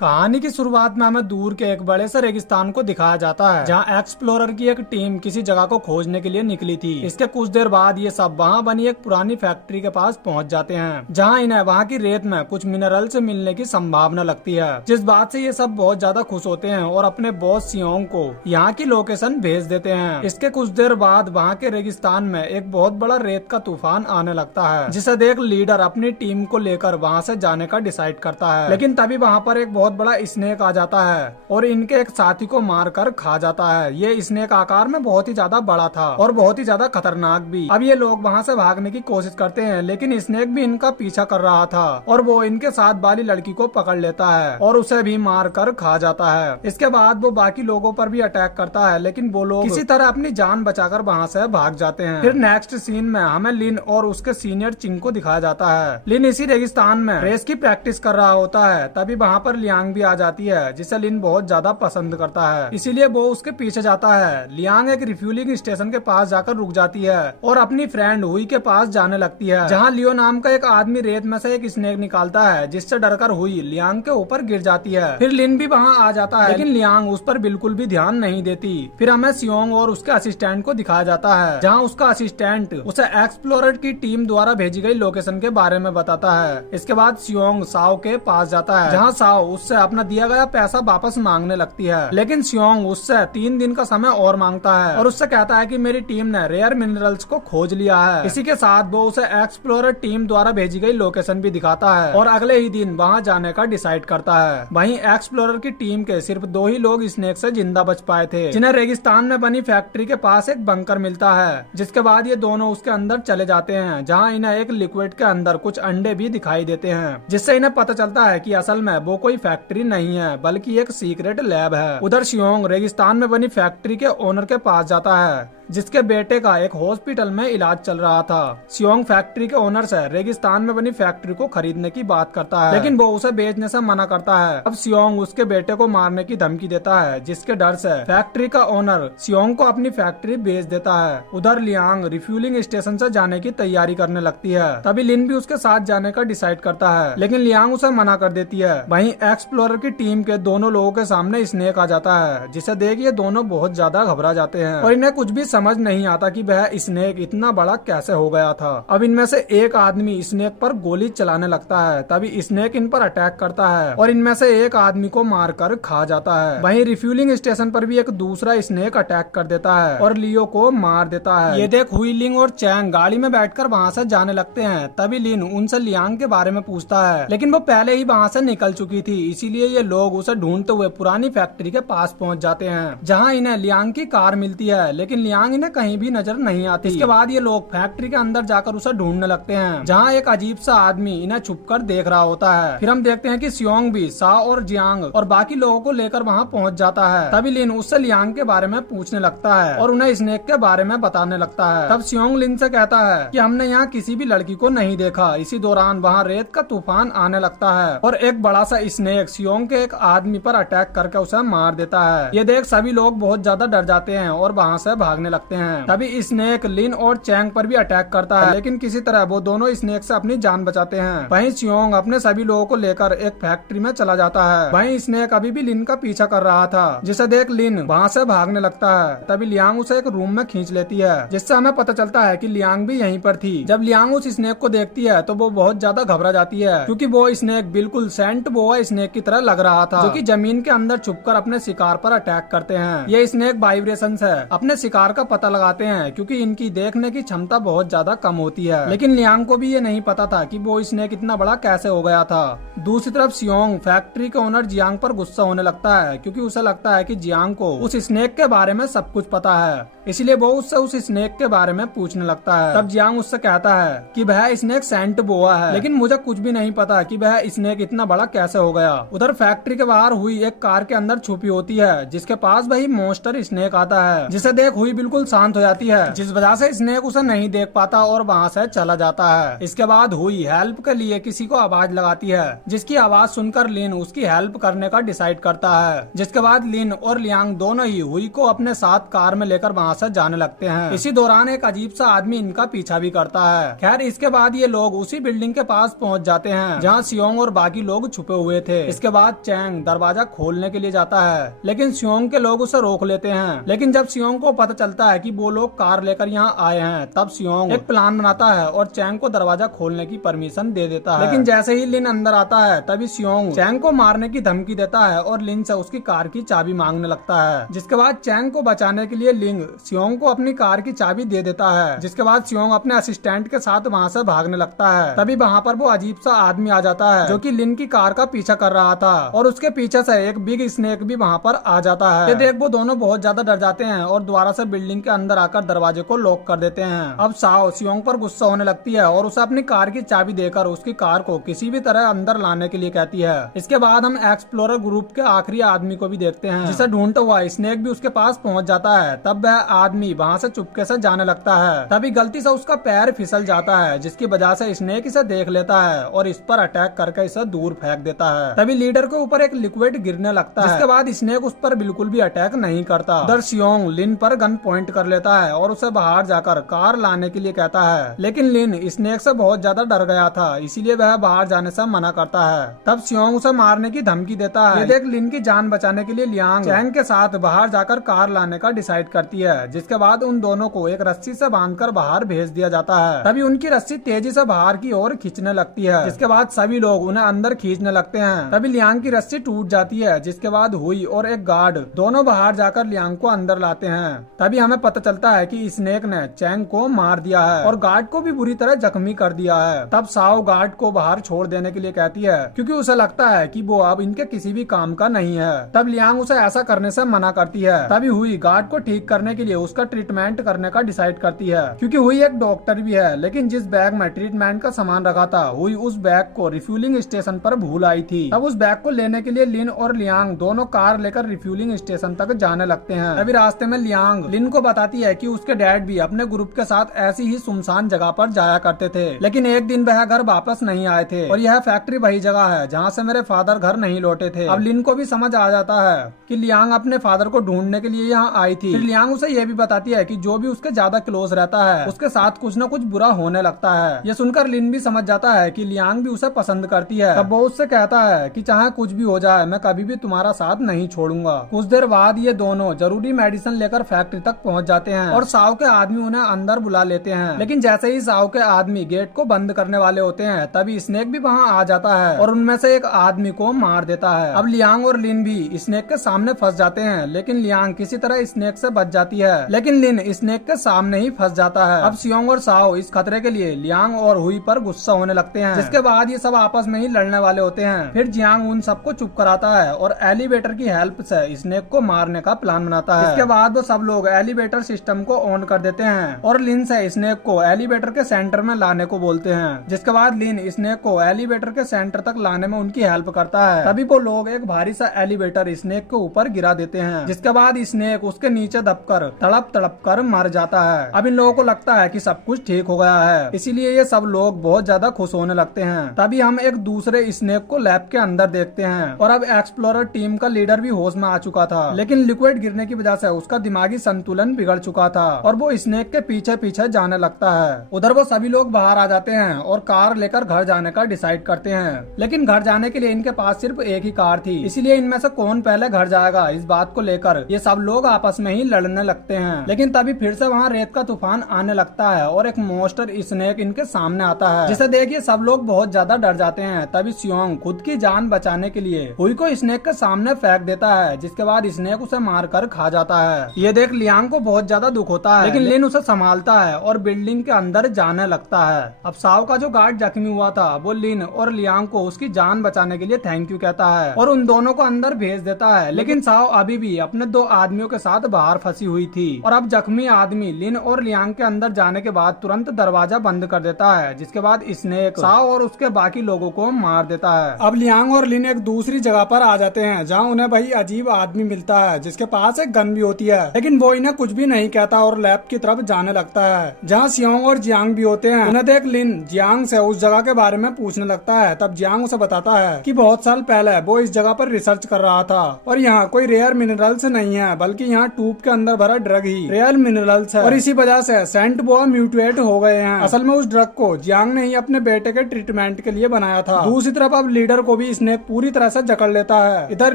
कहानी की शुरुआत में हमें दूर के एक बड़े से रेगिस्तान को दिखाया जाता है, जहां एक्सप्लोरर की एक टीम किसी जगह को खोजने के लिए निकली थी। इसके कुछ देर बाद ये सब वहां बनी एक पुरानी फैक्ट्री के पास पहुंच जाते हैं, जहां इन्हें वहां की रेत में कुछ मिनरल से मिलने की संभावना लगती है। जिस बात से ये सब बहुत ज्यादा खुश होते हैं और अपने बॉस सियोंग को यहाँ की लोकेशन भेज देते हैं। इसके कुछ देर बाद वहाँ के रेगिस्तान में एक बहुत बड़ा रेत का तूफान आने लगता है, जिसे देख लीडर अपनी टीम को लेकर वहाँ से जाने का डिसाइड करता है। लेकिन तभी वहाँ पर एक बहुत बड़ा स्नेक आ जाता है और इनके एक साथी को मारकर खा जाता है। ये स्नेक आकार में बहुत ही ज्यादा बड़ा था और बहुत ही ज्यादा खतरनाक भी। अब ये लोग वहाँ से भागने की कोशिश करते हैं, लेकिन स्नेक भी इनका पीछा कर रहा था और वो इनके साथ वाली लड़की को पकड़ लेता है और उसे भी मार कर खा जाता है। इसके बाद वो बाकी लोगों पर भी अटैक करता है, लेकिन वो लोग किसी तरह अपनी जान बचाकर वहाँ से भाग जाते हैं। फिर नेक्स्ट सीन में हमें लिन और उसके सीनियर चिंग को दिखाया जाता है। लिन इसी रेगिस्तान में रेस की प्रैक्टिस कर रहा होता है, तभी वहाँ पर लियांग भी आ जाती है, जिसे लिन बहुत ज्यादा पसंद करता है, इसीलिए वो उसके पीछे जाता है। लियांग एक रिफ्यूलिंग स्टेशन के पास जाकर रुक जाती है और अपनी फ्रेंड हुई के पास जाने लगती है, जहाँ लियो नाम का एक आदमी रेत में से एक स्नेक निकालता है, जिससे डरकर हुई लियांग के ऊपर गिर जाती है। फिर लिन भी वहाँ आ जाता है, लेकिन लियांग उस पर बिल्कुल भी ध्यान नहीं देती। फिर हमें सियोंग और उसके असिस्टेंट को दिखाया जाता है, जहाँ उसका असिस्टेंट उसे एक्सप्लोरर की टीम द्वारा भेजी गई लोकेशन के बारे में बताता है। इसके बाद सियोंग साओ के पास जाता है, जहाँ साओ उससे अपना दिया गया पैसा वापस मांगने लगती है, लेकिन सियोंग उससे 3 दिन का समय और मांगता है और उससे कहता है कि मेरी टीम ने रेयर मिनरल्स को खोज लिया है। इसी के साथ वो उसे एक्सप्लोरर टीम द्वारा भेजी गई लोकेशन भी दिखाता है और अगले ही दिन वहाँ जाने का डिसाइड करता है। वहीं एक्सप्लोरर की टीम के सिर्फ 2 ही लोग स्नेक से जिंदा बच पाए थे, जिन्हें रेगिस्तान में बनी फैक्ट्री के पास एक बंकर मिलता है। जिसके बाद ये दोनों उसके अंदर चले जाते हैं, जहाँ इन्हें एक लिक्विड के अंदर कुछ अंडे भी दिखाई देते हैं, जिससे इन्हें पता चलता है कि असल में वो कोई फैक्ट्री नहीं है बल्कि एक सीक्रेट लैब है। उधर सियोंग रेगिस्तान में बनी फैक्ट्री के ओनर के पास जाता है, जिसके बेटे का एक हॉस्पिटल में इलाज चल रहा था। सियोंग फैक्ट्री के ओनर से रेगिस्तान में बनी फैक्ट्री को खरीदने की बात करता है, लेकिन वो उसे बेचने से मना करता है। अब सियोंग उसके बेटे को मारने की धमकी देता है, जिसके डर से फैक्ट्री का ओनर सियोंग को अपनी फैक्ट्री बेच देता है। उधर लियांग रिफ्यूलिंग स्टेशन से जाने की तैयारी करने लगती है, तभी लिन भी उसके साथ जाने का डिसाइड करता है, लेकिन लियांग उसे मना कर देती है। वहीं एक्सप्लोरर की टीम के दोनों लोगों के सामने स्नेक आ जाता है, जिसे देख ये दोनों बहुत ज्यादा घबरा जाते हैं और इन्हें कुछ भी समझ नहीं आता कि वह स्नेक इतना बड़ा कैसे हो गया था। अब इनमें से एक आदमी स्नेक पर गोली चलाने लगता है, तभी स्नेक इन पर अटैक करता है और इनमें से एक आदमी को मारकर खा जाता है। वहीं रिफ्यूलिंग स्टेशन पर भी एक दूसरा स्नेक अटैक कर देता है और लियो को मार देता है। ये देख हुई लिंग और चैंग गाड़ी में बैठकर वहाँ से जाने लगते हैं, तभी लिन उनसे लियांग के बारे में पूछता है, लेकिन वो पहले ही वहाँ से निकल चुकी थी, इसीलिए ये लोग उसे ढूंढते हुए पुरानी फैक्ट्री के पास पहुँच जाते हैं, जहाँ इन्हें लियांग की कार मिलती है, लेकिन लियांग इन्हें कहीं भी नजर नहीं आती। इसके बाद ये लोग फैक्ट्री के अंदर जाकर उसे ढूंढने लगते हैं, जहाँ एक अजीब सा आदमी इन्हें छुपकर देख रहा होता है। फिर हम देखते हैं कि सियोंग भी सा और जियांग और बाकी लोगों को लेकर वहाँ पहुँच जाता है। तभी लिन उससे लियांग के बारे में पूछने लगता है और उन्हें स्नेक के बारे में बताने लगता है। तब सियोंग लिन से कहता है कि हमने यहाँ किसी भी लड़की को नहीं देखा। इसी दौरान वहाँ रेत का तूफान आने लगता है और एक बड़ा सा स्नेक सियोंग के एक आदमी पर अटैक करके उसे मार देता है। ये देख सभी लोग बहुत ज्यादा डर जाते हैं और वहाँ से भागने लगते हैं। तभी स्नेक लिन और चैंग पर भी अटैक करता है, लेकिन किसी तरह वो दोनों स्नेक से अपनी जान बचाते हैं। वहीं सियोंग अपने सभी लोगों को लेकर एक फैक्ट्री में चला जाता है। वहीं स्नेक अभी भी लिन का पीछा कर रहा था, जिसे देख लिन वहाँ से भागने लगता है। तभी लियांग उसे एक रूम में खींच लेती है, जिससे हमें पता चलता है कि लियांग भी यहीं पर थी। जब लियांग उस स्नेक को देखती है तो वो बहुत ज्यादा घबरा जाती है, क्योंकि वो स्नेक बिल्कुल सेंट बोआ स्नेक की तरह लग रहा था, जो कि जमीन के अंदर छुपकर अपने शिकार पर अटैक करते हैं। ये स्नेक वाइब्रेशन से अपने शिकार का पता लगाते हैं, क्योंकि इनकी देखने की क्षमता बहुत ज्यादा कम होती है। लेकिन लियांग को भी ये नहीं पता था कि वो स्नेक इतना बड़ा कैसे हो गया था। दूसरी तरफ सियोंग फैक्ट्री के ओनर जियांग पर गुस्सा होने लगता है, क्योंकि उसे लगता है कि जियांग को उस स्नेक के बारे में सब कुछ पता है, इसलिए वो उससे उस स्नेक के बारे में पूछने लगता है। तब जियांग उससे कहता है कि वह स्नेक सेंट बोआ है, लेकिन मुझे कुछ भी नहीं पता कि वह स्नेक इतना बड़ा कैसे हो गया। उधर फैक्ट्री के बाहर हुई एक कार के अंदर छुपी होती है, जिसके पास वही मॉन्स्टर स्नेक आता है, जिसे देख हुई बिल्कुल बिल्कुल शांत हो जाती है, जिस वजह से स्नेक उसे नहीं देख पाता और वहाँ से चला जाता है। इसके बाद हुई हेल्प के लिए किसी को आवाज लगाती है, जिसकी आवाज सुनकर लिन उसकी हेल्प करने का डिसाइड करता है। जिसके बाद लिन और लियांग दोनों ही हुई को अपने साथ कार में लेकर वहाँ से जाने लगते हैं। इसी दौरान एक अजीब सा आदमी इनका पीछा भी करता है। खैर इसके बाद ये लोग उसी बिल्डिंग के पास पहुँच जाते हैं जहाँ सियोंग और बाकी लोग छुपे हुए थे। इसके बाद चैंग दरवाजा खोलने के लिए जाता है, लेकिन सियोंग के लोग उसे रोक लेते हैं। लेकिन जब सियोंग को पता चलता है कि वो लोग कार लेकर यहाँ आए हैं, तब सियोंग एक प्लान बनाता है और चैंग को दरवाजा खोलने की परमिशन दे देता है। लेकिन जैसे ही लिन अंदर आता है, तभी सियोंग चैंग को मारने की धमकी देता है और लिन से उसकी कार की चाबी मांगने लगता है। जिसके बाद चैंग को बचाने के लिए लिन सियोंग को अपनी कार की चाबी दे देता है। जिसके बाद सियोंग अपने असिस्टेंट के साथ वहाँ से भागने लगता है। तभी वहाँ पर वो अजीब सा आदमी आ जाता है जो कि लिन की कार का पीछा कर रहा था, और उसके पीछे से एक बिग स्नेक भी वहाँ पर आ जाता है। ये देख वो दोनों बहुत ज्यादा डर जाते हैं और दोबारा से बिल्डिंग के अंदर आकर दरवाजे को लॉक कर देते हैं। अब साओ सियोंग पर गुस्सा होने लगती है और उसे अपनी कार की चाबी देकर उसकी कार को किसी भी तरह अंदर लाने के लिए कहती है। इसके बाद हम एक्सप्लोरर ग्रुप के आखिरी आदमी को भी देखते हैं, जिसे ढूंढता हुआ स्नेक भी उसके पास पहुंच जाता है। तब वह आदमी वहां से चुपके से जाने लगता है। तभी गलती से उसका पैर फिसल जाता है, जिसकी वजह से स्नेक इसे देख लेता है और इस पर अटैक करके इसे दूर फेंक देता है। तभी लीडर के ऊपर एक लिक्विड गिरने लगता है, जिसके बाद स्नेक उस पर बिल्कुल भी अटैक नहीं करता। उधर सियोंग लिन पर गन पॉइंट कर लेता है और उसे बाहर जाकर कार लाने के लिए कहता है। लेकिन लिन स्नेक से बहुत ज्यादा डर गया था, इसीलिए वह बाहर जाने से मना करता है। तब सियोंग उसे मारने की धमकी देता है। ये देख लिन की जान बचाने के लिए लियांग चैंग के साथ बाहर जाकर कार लाने का डिसाइड करती है। जिसके बाद उन दोनों को एक रस्सी से बांधकर बाहर भेज दिया जाता है। तभी उनकी रस्सी तेजी से बाहर की ओर खींचने लगती है, जिसके बाद सभी लोग उन्हें अंदर खींचने लगते हैं। तभी लियांग की रस्सी टूट जाती है, जिसके बाद हुई और एक गार्ड दोनों बाहर जाकर लियांग को अंदर लाते हैं। तभी हमें पता चलता है कि स्नेक ने चैंग को मार दिया है और गार्ड को भी बुरी तरह जख्मी कर दिया है। तब साओ गार्ड को बाहर छोड़ देने के लिए कहती है, क्योंकि उसे लगता है कि वो अब इनके किसी भी काम का नहीं है। तब लियांग उसे ऐसा करने से मना करती है। तभी हुई गार्ड को ठीक करने के लिए उसका ट्रीटमेंट करने का डिसाइड करती है, क्योंकि हुई एक डॉक्टर भी है। लेकिन जिस बैग में ट्रीटमेंट का सामान रखा था, हुई उस बैग को रिफ्यूलिंग स्टेशन पर भूल आई थी। तब उस बैग को लेने के लिए लिन और लियांग दोनों कार लेकर रिफ्यूलिंग स्टेशन तक जाने लगते हैं। तभी रास्ते में लियांग लिन को बताती है कि उसके डैड भी अपने ग्रुप के साथ ऐसी ही सुनसान जगह पर जाया करते थे, लेकिन एक दिन वह घर वापस नहीं आए थे और यह फैक्ट्री वही जगह है जहाँ से मेरे फादर घर नहीं लौटे थे। अब लिन को भी समझ आ जाता है कि लियांग अपने फादर को ढूंढने के लिए यहाँ आई थी। फिर लियांग उसे यह भी बताती है कि जो भी उसके ज्यादा क्लोज रहता है उसके साथ कुछ न कुछ बुरा होने लगता है। ये सुनकर लिन भी समझ जाता है कि लियांग भी उसे पसंद करती है। तब वो उससे कहता है कि चाहे कुछ भी हो जाए, मैं कभी भी तुम्हारा साथ नहीं छोड़ूंगा। कुछ देर बाद ये दोनों जरूरी मेडिसिन लेकर फैक्ट्री तक पहुँच जाते हैं और साओ के आदमी उन्हें अंदर बुला लेते हैं। लेकिन जैसे ही साओ के आदमी गेट को बंद करने वाले होते हैं, तभी स्नेक भी वहाँ आ जाता है और उनमें से एक आदमी को मार देता है। अब लियांग और लिन भी स्नेक के सामने फंस जाते हैं, लेकिन लियांग किसी तरह स्नेक से बच जाती है, लेकिन लिन स्नेक के सामने ही फंस जाता है। अब सियोंग और साओ इस खतरे के लिए लियांग और हुई पर गुस्सा होने लगते हैं, जिसके बाद ये सब आपस में ही लड़ने वाले होते हैं। फिर जियांग उन सबको चुप कराता है और एलिवेटर की हेल्प से स्नेक को मारने का प्लान बनाता है। इसके बाद वो सब लोग एलिवेटर सिस्टम को ऑन कर देते हैं और लिन से स्नेक को एलिवेटर के सेंटर में लाने को बोलते हैं। जिसके बाद लिन स्नेक को एलिवेटर के सेंटर तक लाने में उनकी हेल्प करता है। तभी वो लोग एक भारी सा एलिवेटर स्नेक के ऊपर गिरा देते हैं, जिसके बाद स्नेक उसके नीचे दबकर तड़प तड़प कर मर जाता है। अब इन लोगों को लगता है कि सब कुछ ठीक हो गया है, इसीलिए ये सब लोग बहुत ज्यादा खुश होने लगते हैं। तभी हम एक दूसरे स्नेक को लैब के अंदर देखते हैं और अब एक्सप्लोरर टीम का लीडर भी होश में आ चुका था, लेकिन लिक्विड गिरने की वजह से उसका दिमागी संतुलन बिगड़ चुका था और वो स्नेक के पीछे पीछे जाने लगता है। उधर वो सभी लोग बाहर आ जाते हैं और कार लेकर घर जाने का डिसाइड करते हैं, लेकिन घर जाने के लिए इनके पास सिर्फ एक ही कार थी, इसीलिए इनमें से कौन पहले घर जाएगा इस बात को लेकर ये सब लोग आपस में ही लड़ने लगते हैं। लेकिन तभी फिर से वहाँ रेत का तूफान आने लगता है और एक मॉन्स्टर स्नेक इनके सामने आता है, जिसे देखिए सब लोग बहुत ज्यादा डर जाते हैं। तभी सियोंग खुद की जान बचाने के लिए हुई को स्नेक के सामने फेंक देता है, जिसके बाद स्नेक उसे मारकर खा जाता है। ये देख लियांग को बहुत ज्यादा दुख होता है, लेकिन लिन उसे संभालता है और बिल्डिंग के अंदर जाने लगता है। अब साओ का जो गार्ड जख्मी हुआ था वो लिन और लियांग को उसकी जान बचाने के लिए थैंक यू कहता है और उन दोनों को अंदर भेज देता है। लेकिन साओ अभी भी अपने दो आदमियों के साथ बाहर फंसी हुई थी और अब जख्मी आदमी लिन और लियांग के अंदर जाने के बाद तुरंत दरवाजा बंद कर देता है, जिसके बाद स्नेक साओ और उसके बाकी लोगों को मार देता है। अब लियांग और लिन एक दूसरी जगह पर आ जाते हैं जहाँ उन्हें वही अजीब आदमी मिलता है जिसके पास एक गन भी होती है, लेकिन वो इन्हें कुछ भी नहीं कहता और लैब की तरफ जाने लगता है जहाँ सियोंग और जियांग भी होते हैं। उन्हें देख लिन जियांग से उस जगह के बारे में पूछने लगता है। तब जियांग उसे बताता है कि बहुत साल पहले वो इस जगह पर रिसर्च कर रहा था और यहाँ कोई रेयर मिनरल्स नहीं है, बल्कि यहाँ ट्यूब के अंदर भरा ड्रग ही रेयर मिनरल्स है और इसी वजह से सेंट बोआ म्यूटेट हो गए हैं। असल में उस ड्रग को जियांग ने ही अपने बेटे के ट्रीटमेंट के लिए बनाया था। दूसरी तरफ अब लीडर को भी स्नेक पूरी तरह से जकड़ लेता है। इधर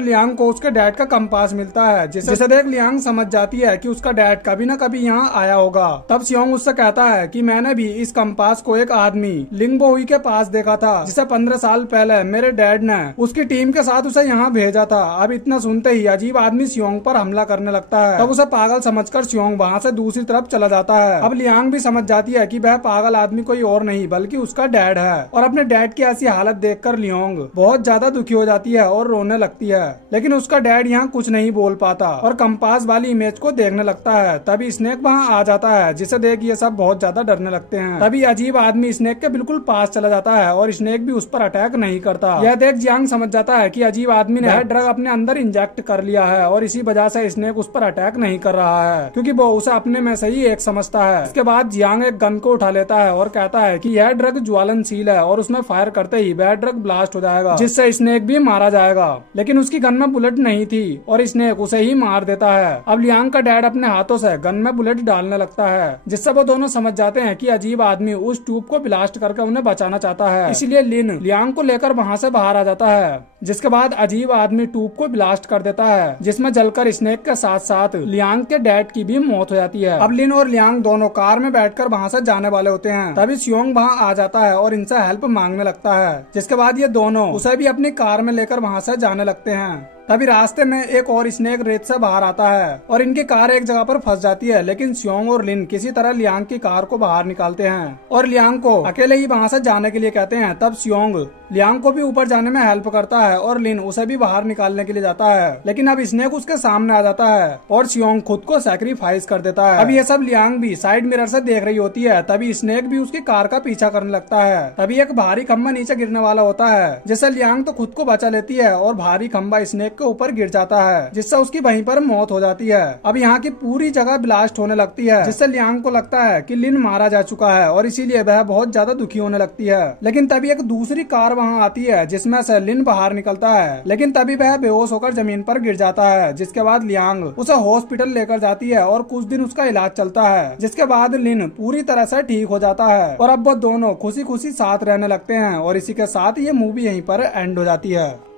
लियांग को उसके डैड का कंपास मिलता है जिसे देख लियांग समझ जाती है कि उसका डैड कभी न कभी यहाँ आया होगा। तब सियोंग उससे कहता है कि मैंने भी इस कंपास को एक आदमी लिंगबोई के पास देखा था जिसे 15 साल पहले मेरे डैड ने उसकी टीम के साथ उसे यहाँ भेजा था। अब इतना सुनते ही अजीब आदमी सियोंग पर हमला करने लगता है। तब उसे पागल समझकर सियोंग वहाँ से दूसरी तरफ चला जाता है। अब लियांग भी समझ जाती है कि वह पागल आदमी कोई और नहीं बल्कि उसका डैड है और अपने डैड की ऐसी हालत देखकर लियोंग बहुत ज्यादा दुखी हो जाती है और रोने लगती है। लेकिन उसका डैड यहाँ कुछ नहीं बोल पाता और कंपास वाली इमेज को देखने लगता है। तभी स्नेक वहाँ आ जाता है जिसे देख ये सब बहुत ज्यादा डरने लगते हैं। तभी अजीब आदमी स्नेक के बिल्कुल पास चला जाता है और स्नेक भी उस पर अटैक नहीं करता। यह देख जियांग समझ जाता है कि अजीब आदमी ने ड्रग अपने अंदर इंजेक्ट कर लिया है और इसी वजह से स्नेक उस पर अटैक नहीं कर रहा है क्योंकि वो उसे अपने में से ही एक समझता है। इसके बाद जियांग एक गन को उठा लेता है और कहता है कि यह ड्रग ज्वलनशील है और उसमें फायर करते ही वह ड्रग ब्लास्ट हो जाएगा जिससे स्नेक भी मारा जाएगा। लेकिन उसकी गन में बुलेट नहीं थी और स्नेक उसे ही मार देता है। अब लियांग का डैड अपने हाथों से गन में बुलेट डालने लगता है जिससे वो दोनों समझ जाते हैं कि अजीब आदमी उस ट्यूब को ब्लास्ट करके उन्हें बचाना चाहता है। इसीलिए लिन लियांग को लेकर वहाँ से बाहर आ जाता है। जिसके बाद अजीब आदमी ट्यूब को ब्लास्ट कर देता है जिसमें जलकर स्नेक के साथ साथ लियांग के डैड की भी मौत हो जाती है। अब लिन और लियांग दोनों कार में बैठकर वहाँ से जाने वाले होते हैं। तभी सियोंग वहाँ आ जाता है और इनसे हेल्प मांगने लगता है। जिसके बाद ये दोनों उसे भी अपनी कार में लेकर वहाँ से जाने लगते हैं। तभी रास्ते में एक और स्नेक रेत से बाहर आता है और इनकी कार एक जगह पर फंस जाती है। लेकिन सियोंग और लिन किसी तरह लियांग की कार को बाहर निकालते हैं और लियांग को अकेले ही वहाँ से जाने के लिए कहते हैं। तब सियोंग लियांग को भी ऊपर जाने में हेल्प करता है और लिन उसे भी बाहर निकालने के लिए जाता है। लेकिन अब स्नेक उसके सामने आ जाता है और सियोंग खुद को सैक्रिफाइस कर देता है। अब ये सब लियांग भी साइड मिरर से देख रही होती है। तभी स्नेक भी उसकी कार का पीछा करने लगता है। तभी एक भारी खम्बा नीचे गिरने वाला होता है जिससे लियांग तो खुद को बचा लेती है और भारी खम्बा स्नेक के ऊपर गिर जाता है जिससे उसकी वहीं पर मौत हो जाती है। अब यहाँ की पूरी जगह ब्लास्ट होने लगती है जिससे लियांग को लगता है कि लिन मारा जा चुका है और इसीलिए वह बहुत ज्यादा दुखी होने लगती है। लेकिन तभी एक दूसरी कार वहाँ आती है जिसमें से लिन बाहर निकलता है। लेकिन तभी वह बेहोश होकर जमीन पर गिर जाता है। जिसके बाद लियांग उसे हॉस्पिटल लेकर जाती है और कुछ दिन उसका इलाज चलता है। जिसके बाद लिन पूरी तरह से ठीक हो जाता है और अब वो दोनों खुशी खुशी साथ रहने लगते हैं और इसी के साथ ये मूवी यहीं पर एंड हो जाती है।